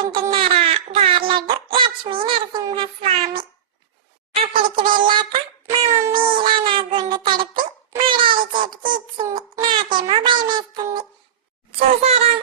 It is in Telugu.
అనుకుంటున్నారా? గార్లడ్డు లక్ష్మీ నరసింహస్వామి. అక్కడికి వెళ్ళాక మా మమ్మీ ఇలా నా గుండు తడిపి మా డాడీ చేతికి ఇచ్చింది. నాకేమో భయం వేస్తుంది. చూసారా